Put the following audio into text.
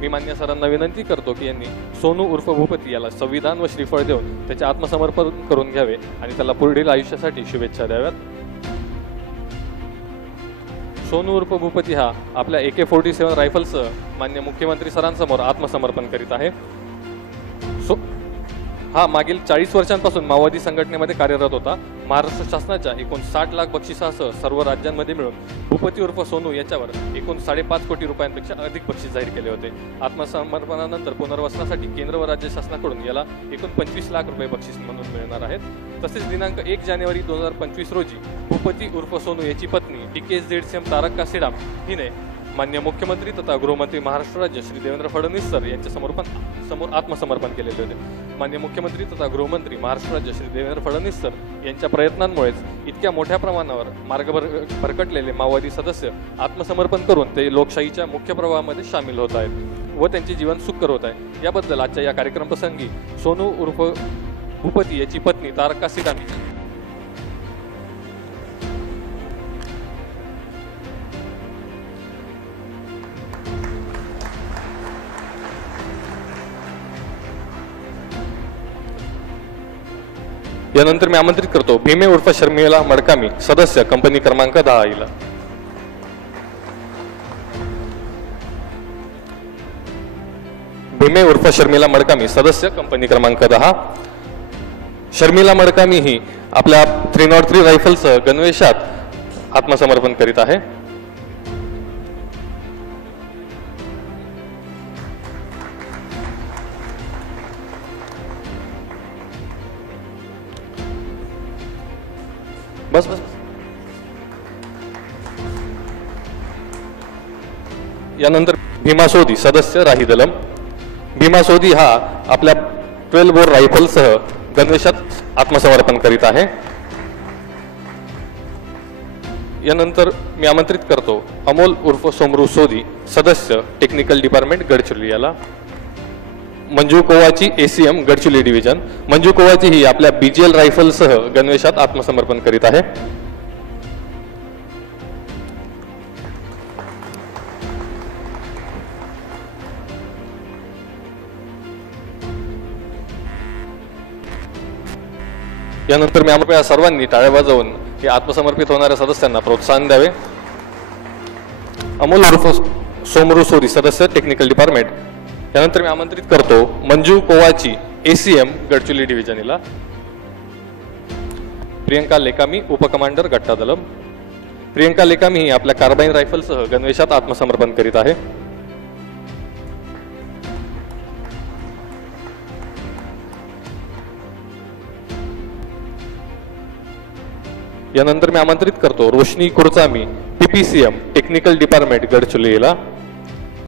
मी मान्य सरांना विनंती करतो की यांनी सोनू उर्फ भूपती याला संविधान व श्रीफळ देऊन त्याचे आत्मसमर्पण करून घ्यावे आणि त्याला पुढील आयुष्यासाठी शुभेच्छा द्याव्यात। सोनू उर्फ भूपती हा आपल्या AK-47 रायफलसह मान्य मुख्यमंत्री सरांसमोर आत्मसमर्पण करीत आहे। हा मागील 40 वर्षांपासून माओवादी संघटनेमध्ये कार्यरत होता। महाराष्ट्र शासनाच्या एकूण 60 लाख बक्षिसासह सर्व राज्यांमध्ये मिळून भूपती उर्फ सोनू याच्यावर एकूण 5.5 कोटी रुपयांपेक्षा अधिक बक्षीस जाहीर केले होते। आत्मसमर्पणानंतर पुनर्वसनासाठी केंद्र व राज्य शासनाकडून याला एकूण 25 लाख रुपये बक्षीस म्हणून मिळणार आहेत। तसेच दिनांक 1 जानेवारी 2025 रोजी भूपती उर्फ सोनू याची पत्नी DKZCM तारका सीडाम हिने मान्य मुख्यमंत्री तथा गृहमंत्री महाराष्ट्र राज्य श्री देवेंद्र फडणवीस सर यांच्या समोर आत्मसमर्पण केलेले होते। मान्य मुख्यमंत्री तथा गृहमंत्री महाराष्ट्र राज्य श्री देवेंद्र फडणवीस सर यांच्या प्रयत्नांमुळेच इतक्या मोठ्या प्रमाणावर मार्ग भरकटलेले माओवादी सदस्य आत्मसमर्पण करून ते लोकशाहीच्या मुख्य प्रवाहामध्ये सामील होत आहेत व त्यांचे जीवन सुखकर होत आहे। याबद्दल आजच्या या कार्यक्रम प्रसंगी सोनू उर्फ भूपती याची पत्नी तारका सीडाम यानंतर मी आमंत्रित करतो भीमे उर्फ शर्मिला मडकामी सदस्य कंपनी क्रमांक 10 हिला। भीमे उर्फ शर्मिला मडकामी सदस्य कंपनी क्रमांक 10। शर्मिला मडकामी ही आपल्या 303 रायफलसह गणवेशात आत्मसमर्पण करीत आहे। बस बस यानंतर भीमा सोधी सदस्य राही दलम। भीमा सोधी हा आपल्या 12 बोर रायफलसह गणवेशात आत्मसमर्पण करीत आहे। यानंतर मी आमंत्रित करतो अमोल उर्फ सोमरू सोधी सदस्य टेक्निकल डिपार्टमेंट गडचिरोली याला। Manju Kowachi ACM Gadchiroli division. मंजू कोवाची ही आपल्या BGL रायफलसह गणवेशात आत्मसमर्पण करीत आहे। यानंतर मी आपल्या सर्वांनी टाळ्या वाजवून या आत्मसमर्पित होणाऱ्या सदस्यांना प्रोत्साहन द्यावे। अमोल उर्फ सोमरू सोधी सदस्य टेक्निकल डिपार्टमेंट। यानंतर मी आमंत्रित करतो मंजू कोवाची ACM गडचिरोली डिव्हिजनला। प्रियंका लेकामी उपकमांडर गट्टा दलम। प्रियंका लेकामी ही आपल्या कार्बाइन रायफलसह गणवेशात आत्मसमर्पण करीत आहे। यानंतर मी आमंत्रित करतो रोशनी कुरचामी PPCM टेक्निकल डिपार्टमेंट गडचिरोलीला।